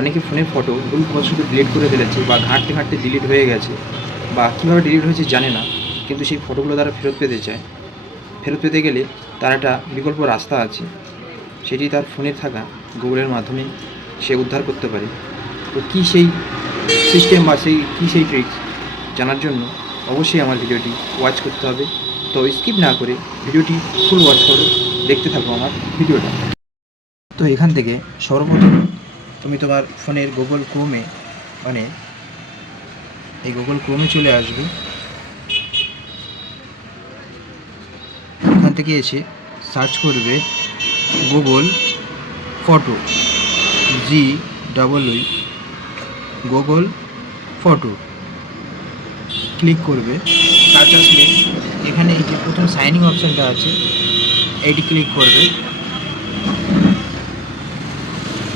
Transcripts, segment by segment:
অনেকে ফোনের ফটো ভুলবশত ডিলিট করে ফেলেছে বা ঘাঁটতে ঘাঁটতে ডিলিট হয়ে গেছে বা কীভাবে ডিলিট হয়েছে জানে না, কিন্তু সেই ফটোগুলো তারা ফেরত পেতে চায়। ফেরত পেতে গেলে তার একটা বিকল্প রাস্তা আছে, সেটি তার ফোনে থাকা গুগলের মাধ্যমে সে উদ্ধার করতে পারে। তো কী সেই সিস্টেম বা সেই ট্রিক্স জানার জন্য অবশ্যই আমার ভিডিওটি ওয়াচ করতে হবে। তো স্কিপ না করে ভিডিওটি ফুল ওয়াচ করো, দেখতে থাকো আমার ভিডিওটা। তো এখান থেকে সর্বপ্রথম তুমি তোমার ফোনের গুগল ক্রোমে এই গুগল ক্রোমে চলে আসবে। এখান থেকে এসে সার্চ করবে Google photo, GOOGLE Google photo click করবে। সার্চ আসলে এখানে এই যে প্রথম সাইনিং অপশানটা আছে এইটি ক্লিক করবে।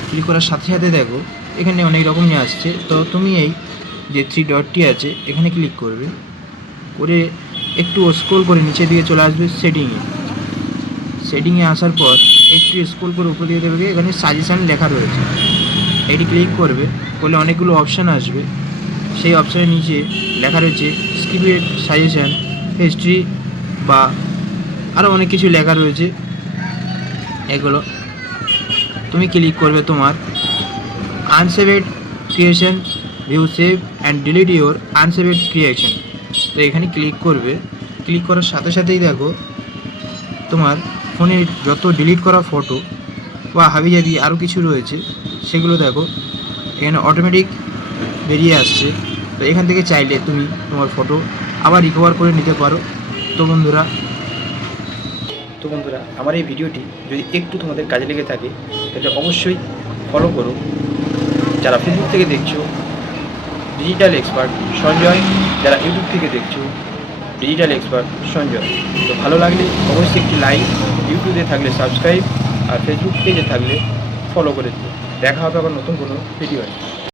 ক্লিক করার সাথে সাথে দেখো এখানে অনেক রকমই আসছে। তো তুমি এই যে 3 ডটটি আছে এখানে ক্লিক করবে, করে একটু স্ক্রল করে নিচের দিকে চলে আসবে সেটিংয়ে আসার পর একটু স্ক্রল করে উপরে দিয়ে দেবে, এখানে সাজেশান লেখা রয়েছে, এটি ক্লিক করবে। করলে অনেকগুলো অপশান আসবে, সেই অপশানের নিচে লেখা রয়েছে স্কিপেড সাজেশান, হিস্ট্রি বা আরও অনেক কিছু লেখা রয়েছে। এগুলো তুমি ক্লিক করবে তোমার unsaved creation, view save and delete your unsaved creation. তো এখানে ক্লিক করবে। ক্লিক করার সাথে সাথেই দেখো তোমার ফোনের যত ডিলিট করা ফটো বা হাবিজাবি আরও কিছু রয়েছে সেগুলো দেখো এখানে অটোমেটিক বেরিয়ে আসছে। তো এখান থেকে চাইলে তুমি তোমার ফটো আবার রিকভার করে নিতে পারো। তো বন্ধুরা আমার এই ভিডিওটি যদি একটু তোমাদের কাজে লেগে থাকে তাহলে অবশ্যই ফলো করো। যারা ফেসবুক থেকে দেখছো ডিজিটাল এক্সপার্ট সঞ্জয়, যারা ইউটিউব থেকে দেখছো ডিজিটাল এক্সপার্ট সঞ্জয়। তো ভালো লাগলে অবশ্যই একটি লাইক, ইউটিউবে থাকলে সাবস্ক্রাইব আর ফেসবুক পেজে থাকলে ফলো করে দিও। দেখা হবে আবার নতুন কোনো ভিডিও।